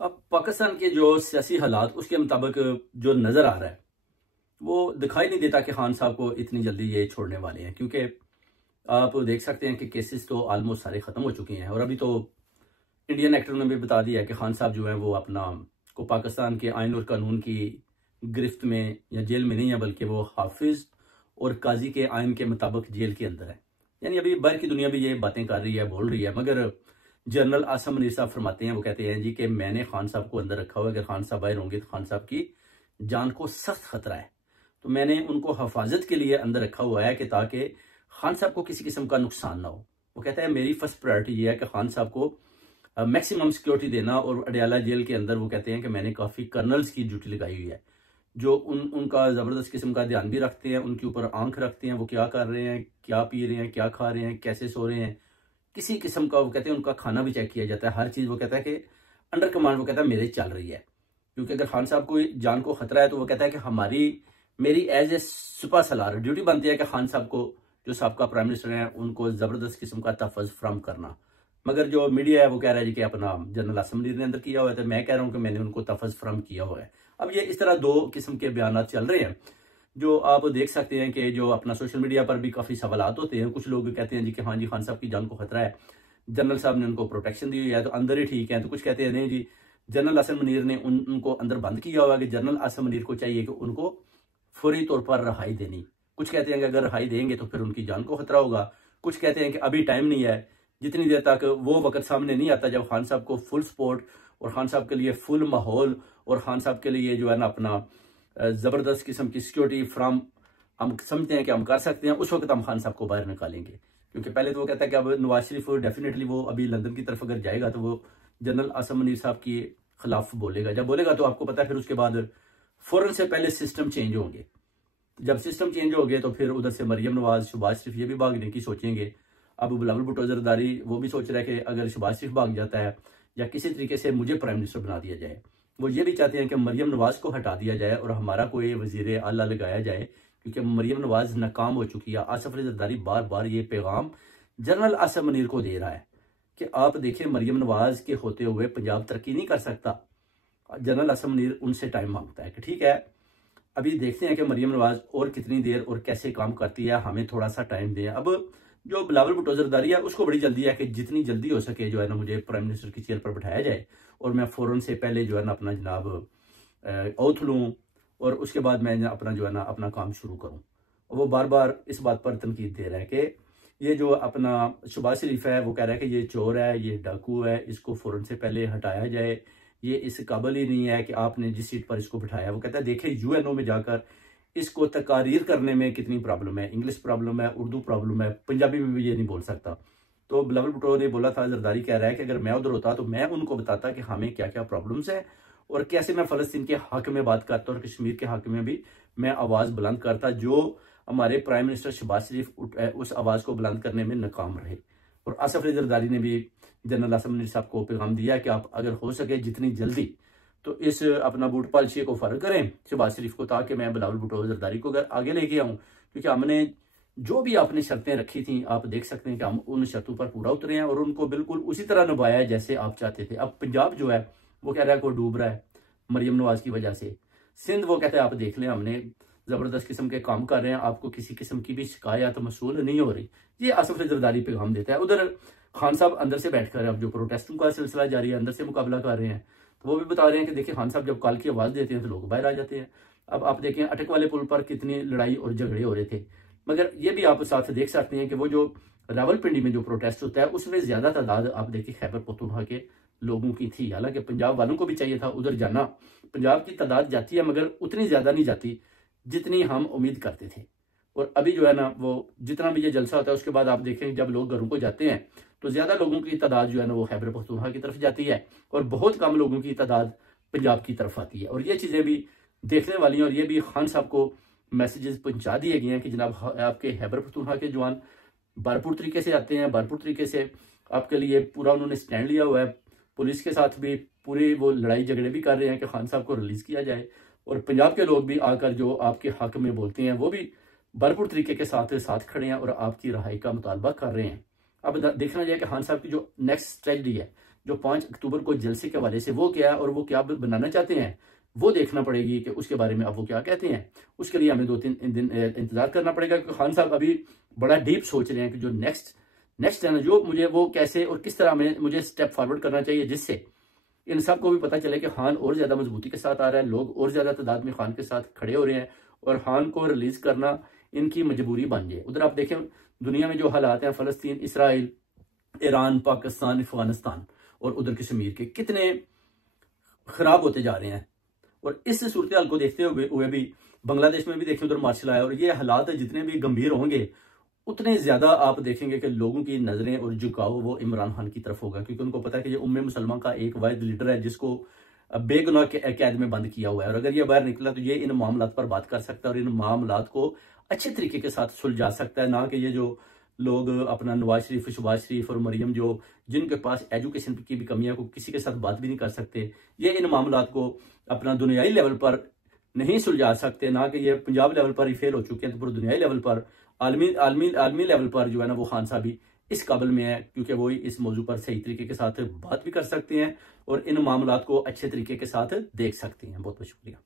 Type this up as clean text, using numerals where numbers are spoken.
अब पाकिस्तान के जो सियासी हालात उसके मुताबिक जो नज़र आ रहा है वो दिखाई नहीं देता कि खान साहब को इतनी जल्दी ये छोड़ने वाले हैं, क्योंकि आप देख सकते हैं कि केसेस तो ऑलमोस्ट सारे ख़त्म हो चुके हैं। और अभी तो इंडियन एक्टर ने भी बता दिया है कि खान साहब जो है वो अपना को पाकिस्तान के आइन और कानून की गिरफ्त में या जेल में नहीं है, बल्कि वो हाफिज और काजी के आइन के मुताबिक जेल के अंदर है। यानी अभी बाहर की दुनिया भी ये बातें कर रही है, बोल रही है, मगर जनरल आसम मनीर साहब फरमाते हैं, वो कहते हैं जी कि मैंने खान साहब को अंदर रखा हुआ है, अगर खान साहब बाहर होंगे तो खान साहब की जान को सख्त खतरा है, तो मैंने उनको हिफाजत के लिए अंदर रखा हुआ है कि ताकि खान साहब को किसी किस्म का नुकसान ना हो। वो कहता है मेरी फर्स्ट प्रायोरिटी ये है कि खान साहब को मैक्सिमम सिक्योरिटी देना। और अडयाला जेल के अंदर वो कहते हैं कि मैंने काफ़ी कर्नल्स की ड्यूटी लगाई हुई है जो उनका ज़बरदस्त किस्म का ध्यान भी रखते हैं, उनके ऊपर आंख रखते हैं, वो क्या कर रहे हैं, क्या पी रहे हैं, क्या खा रहे हैं, कैसे सो रहे हैं, किसी किस्म का वो कहते हैं उनका खाना भी चेक किया जाता है। हर चीज़ वो कहता है कि अंडर कमांड वो कहता है मेरे चल रही है, क्योंकि अगर खान साहब को जान को खतरा है तो वो कहता है कि मेरी एज ए सुपा सलार ड्यूटी बनती है कि खान साहब को जो साबका प्राइम मिनिस्टर हैं उनको ज़बरदस्त किस्म का तहफ़्फ़ुज़ फराहम करना। मगर जो मीडिया है वो कह रहा है जी कि अपना जनरल आसम मनीर ने अंदर किया हुआ है, तो मैं कह रहा हूँ कि मैंने उनको तहफ़्फ़ुज़ फराहम किया हुआ है। अब ये इस तरह दो किस्म के बयान चल रहे हैं जो आप देख सकते हैं कि जो अपना सोशल मीडिया पर भी काफ़ी सवालात होते हैं। कुछ लोग कहते हैं जी कि हाँ जी खान साहब की जान को खतरा है, जनरल साहब ने उनको प्रोटेक्शन दी हुई है तो अंदर ही ठीक है। तो कुछ कहते हैं नहीं जी जनरल आसम मनीर ने उनको अंदर बंद किया हुआ है कि जनरल आसम मनीर को चाहिए कि उनको फौरी तौर पर रहाई देनी। कुछ कहते हैं कि अगर रहाई देंगे तो फिर उनकी जान को खतरा होगा। कुछ कहते हैं कि अभी टाइम नहीं है, जितनी देर तक वो वक्त सामने नहीं आता जब खान साहब को फुल सपोर्ट और खान साहब के लिए फुल माहौल और खान साहब के लिए जो है ना अपना ज़बरदस्त किस्म की सिक्योरिटी फ्राम हम समझते हैं कि हम कर सकते हैं, उस वक्त हम खान साहब को बाहर निकालेंगे। क्योंकि पहले तो वो कहता है कि अब नवाज शरीफ डेफिनेटली वो अभी लंदन की तरफ अगर जाएगा तो वो जनरल आसम मनीर साहब के खिलाफ बोलेगा। जब बोलेगा तो आपको पता है फिर उसके बाद फौरन से पहले सिस्टम चेंज होंगे। जब सिस्टम चेंज हो गए तो फिर उधर से मरियम नवाज, शहबाज शरीफ ये भी भागने की सोचेंगे। अब बिलावल भुट्टो जरदारी वो भी सोच रहा है कि अगर शहबाज शरीफ भाग जाता है या किसी तरीके से मुझे प्राइम मिनिस्टर बना दिया जाए, वो ये भी चाहते हैं कि मरियम नवाज को हटा दिया जाए और हमारा कोई वजीर आला लगाया जाए, क्योंकि मरियम नवाज नाकाम हो चुकी है। आसफ अली जरदारी बार बार ये पैगाम जनरल आसम मनीर को दे रहा है कि आप देखिए मरियम नवाज के होते हुए पंजाब तरक्की नहीं कर सकता। जनरल आसम मनीर उनसे टाइम मांगता है कि ठीक है अभी देखते हैं कि मरियम नवाज और कितनी देर और कैसे काम करती है, हमें थोड़ा सा टाइम दें। अब जो बिलावल भुट्टो जरदारी है उसको बड़ी जल्दी है कि जितनी जल्दी हो सके जो है ना मुझे प्राइम मिनिस्टर की चेयर पर बैठाया जाए और मैं फ़ौरन से पहले जो है ना अपना जनाब ओथ लूँ और उसके बाद मैं अपना जो है ना अपना काम शुरू करूँ। वो बार बार इस बात पर तनकीद दे रहा है कि ये जो अपना शहबाज शरीफ है वो कह रहा है कि ये चोर है, ये डाकू है, इसको फ़ौरन से पहले हटाया जाए, ये इस काबिल ही नहीं है कि आपने जिस सीट पर इसको बिठाया। वो कहता है देखे यूएनओ में जाकर इसको तकारीर करने में कितनी प्रॉब्लम है, इंग्लिश प्रॉब्लम है, उर्दू प्रॉब्लम है, पंजाबी में भी ये नहीं बोल सकता। तो बिलावल भुट्टो ने बोला था, जरदारी कह रहा है कि अगर मैं उधर होता तो मैं उनको बताता कि हमें क्या क्या प्रॉब्लम्स है और कैसे मैं फ़लस्तीन के हक में बात करता और कश्मीर के हक में भी मैं आवाज़ बुलंद करता। जो हमारे प्राइम मिनिस्टर शहबाज शरीफ उस आवाज़ को बुलंद करने में नाकाम रहे। और आसफ अली जरदारी ने भी जनरल आसम मनीर साहब को पैगाम दिया कि आप अगर हो सके जितनी जल्दी तो इस अपना बूट पालशी को फ़र्क करें शहबाज शरीफ को, ताकि मैं बिलावल भुट्टो जरदारी को अगर आगे लेके आऊँ। क्योंकि हमने जो भी आपने शर्तें रखी थी आप देख सकते हैं कि हम उन शर्तों पर पूरा उतरे हैं और उनको बिल्कुल उसी तरह निभाया है जैसे आप चाहते थे। अब पंजाब जो है वो कह रहा है को डूब रहा है मरियम नवाज की वजह से। सिंध वो कहते हैं आप देख लें हमने ज़बरदस्त किस्म के काम कर रहे हैं, आपको किसी किस्म की भी शिकायत मसूल नहीं हो रही। ये आसफ अली जरदारी पैगाम देता है। उधर खान साहब अंदर से बैठकर अब जो प्रोटेस्टों का सिलसिला जारी है, अंदर से मुकाबला कर रहे हैं, तो वो भी बता रहे हैं कि देखिए खान साहब जब कॉल की आवाज़ देते हैं तो लोग बाहर आ जाते हैं। अब आप देखें अटक वाले पुल पर कितनी लड़ाई और झगड़े हो रहे थे, मगर ये भी आप साथ देख सकते हैं कि वो जो रावलपिंडी में जो प्रोटेस्ट होता है उसमें ज़्यादा तादाद आप देखिए खैबर पख्तूनख्वा के लोगों की थी। हालांकि पंजाब वालों को भी चाहिए था उधर जाना, पंजाब की तादाद जाती है मगर उतनी ज़्यादा नहीं जाती जितनी हम उम्मीद करते थे। और अभी जो है ना वो जितना भी ये जलसा होता है उसके बाद आप देखें जब लोग घरों को जाते हैं तो ज़्यादा लोगों की तादाद जो है ना वो खैबर पख्तूनख्वा की तरफ जाती है और बहुत कम लोगों की तादाद पंजाब की तरफ आती है। और ये चीज़ें भी देखने वाली हैं और ये भी खान साहब को मैसेजेस पहुंचा दिए गए हैं कि जनाब आपके खैबर पख्तूनख्वा के जवान भरपूर तरीके से आते हैं, भरपूर तरीके से आपके लिए पूरा उन्होंने स्टैंड लिया हुआ है। पुलिस के साथ भी पूरी वो लड़ाई झगड़े भी कर रहे हैं कि खान साहब को रिलीज़ किया जाए और पंजाब के लोग भी आकर जो आपके हक में बोलते हैं वो भी भरपूर तरीके के साथ खड़े हैं और आपकी रहाई का मुतालबा कर रहे हैं। अब देखना चाहिए कि खान साहब की जो नेक्स्ट स्ट्रेटजी है, जो 5 अक्टूबर को जलसे के हवाले से वो क्या है और वो क्या बनाना चाहते हैं, वो देखना पड़ेगी कि उसके बारे में अब वो क्या कहते हैं। उसके लिए हमें 2-3 दिन इंतजार करना पड़ेगा, क्योंकि खान साहब अभी बड़ा डीप सोच रहे हैं कि जो नेक्स्ट है ना, जो मुझे वो कैसे और किस तरह में मुझे स्टेप फॉरवर्ड करना चाहिए, जिससे इन सब को भी पता चले कि खान और ज्यादा मजबूती के साथ आ रहा है, लोग और ज्यादा तादाद में खान के साथ खड़े हो रहे हैं और खान को रिलीज करना इनकी मजबूरी बन जाए। उधर आप देखें दुनिया में जो हालात हैं, फलस्तीन, इसराइल, ईरान, पाकिस्तान, अफगानिस्तान और उधर कश्मीर के कितने खराब होते जा रहे हैं। और इस सूरत हाल को देखते हुए भी बांग्लादेश में भी देखिए उधर मार्शल आया, और ये हालात जितने भी गंभीर होंगे उतने ज्यादा आप देखेंगे कि लोगों की नजरें और झुकाव वो इमरान खान की तरफ होगा, क्योंकि उनको पता है कि ये उम्मे मुसलमान का एक वाहिद लीडर है जिसको बेगुनाह के कैद में बंद किया हुआ है, और अगर ये बाहर निकला तो ये इन मामलात पर बात कर सकता है और इन मामलात को अच्छे तरीके के साथ सुलझा सकता है। ना कि ये जो लोग अपना नवाज शरीफ, शहबाज शरीफ और मरियम, जो जिनके पास एजुकेशन की भी कमी है, को किसी के साथ बात भी नहीं कर सकते, ये इन मामलात को अपना दुनियाई लेवल पर नहीं सुलझा सकते। ना कि ये पंजाब लेवल पर ही फेल हो चुके हैं, तो पूरे दुनियाई लेवल पर, आलमी लेवल पर जो है ना, वो खान साहब भी इस काबिल में है, क्योंकि वो इस मौजू पर सही तरीके के साथ बात भी कर सकते हैं और इन मामलात को अच्छे तरीके के साथ देख सकते हैं। बहुत बहुत शुक्रिया।